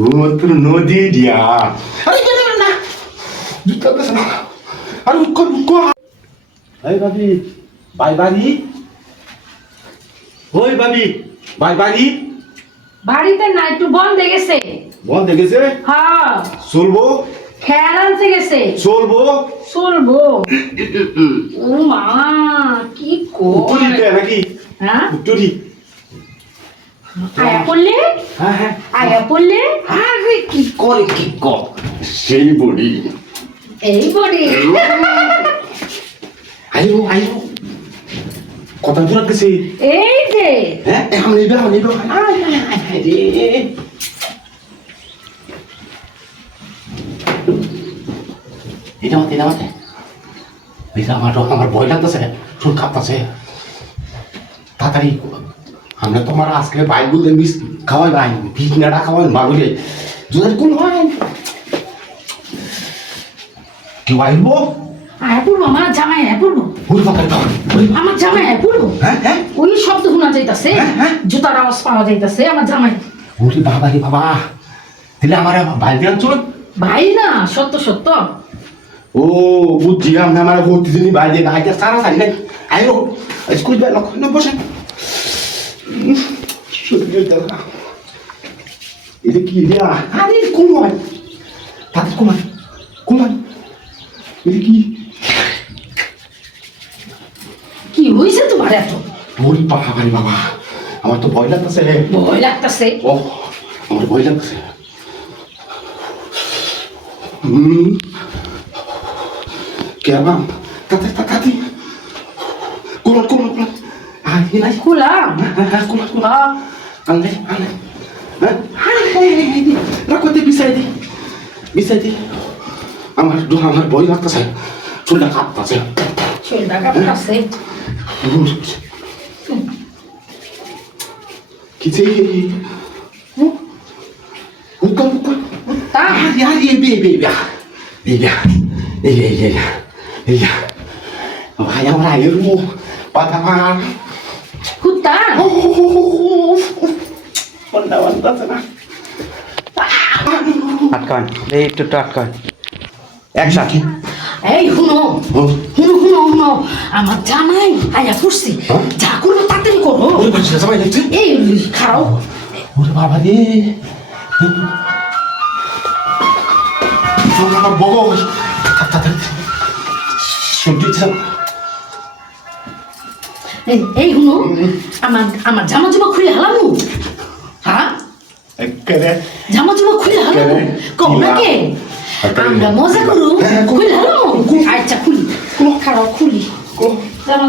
তোর নদী দিয়া আরে কেন না জুতা কাছে না আরে উক্কো এই বাবি বাই বাড়ি ওই বাবি বাই বাড়ি বাড়িতে না একটু বন্ধ গেছে। বন্ধ গেছে হ্যাঁ চলবো খেয়াল আনতে গেছে। চলবো চলবো ও মা কি উত্তরি কর নাকি হ্যাঁ উত্তরি আয়া পড়লে হ্যাঁ হ্যাঁ আয়া পড়লে আরে কি করে কি কর সেই বলি এই বডি আইও আইও কত দূর গেছে এই যে হ্যাঁ এখন নিবে রে এটা মতে এটা আমার ভয় লাগতেছে শুন কাঁপতেছে তাড়াতাড়ি আমরা তোমার আজকে বাইক বলতে মিস খাওয়াই ভাই ভিজনাটা খাওয়াই বাবুরে যদি কোন হয় কেউ আইবো আয়া পড়বো আমার জামাই আয়া পড়বো ওর কথা আমার জামাই আয়া পড়বো হ্যাঁ হ্যাঁ ওই শব্দ শোনা যাইতাছে হ্যাঁ, হ্যাঁ। জুতার আওয়াজ পাওয়া যাইতাছে আমার জামাই ওরে বাবা রে বাবা তাহলে আমার ভাই দিয়ান চল ভাই না সত্য সত্য ও বুঝছি আমার প্রতিদিনই ভাই দিয়ে গাইতে সারা সারি নাই আইও স্কুল যাই লক্ষণ বসে শরীরের দেখা এটা কি রে আরে কুমার তাদের কুমার এটা কি কি হয়েছে তোমার এত ওরে বাবা রে বাবা আমার তো ভয় লাগতেছে ভয় লাগতাছে ও আমার ভয় লাগতেছে কেমন তাতে কুমার আরে নাই খুলাম কুমার আনলে রাখতে বিছাই দি আমার ভয় লাগতেছে চুলটা কাঁপতেছে শরীরটা কাঁপতাছে কিছু হুকা তা আরে ভাই আমার আগে পাতা মার কুত্তা আটকান এই একটু আটকান একসাথে এই শুনো আমার জামাই আয়া পড়ছি যা করবো তাড়াতাড়ি করো এই খাও ওরে বাবা রে আমার বগো শুনতেছ এই শুনো আমার জামা খুলে হালামু হ্যাঁ করে জামা খুলে হালামু কম নাকি আমরা মজা করু খুলে হালামু আচ্ছা খুলি খারাপ খুলি জামা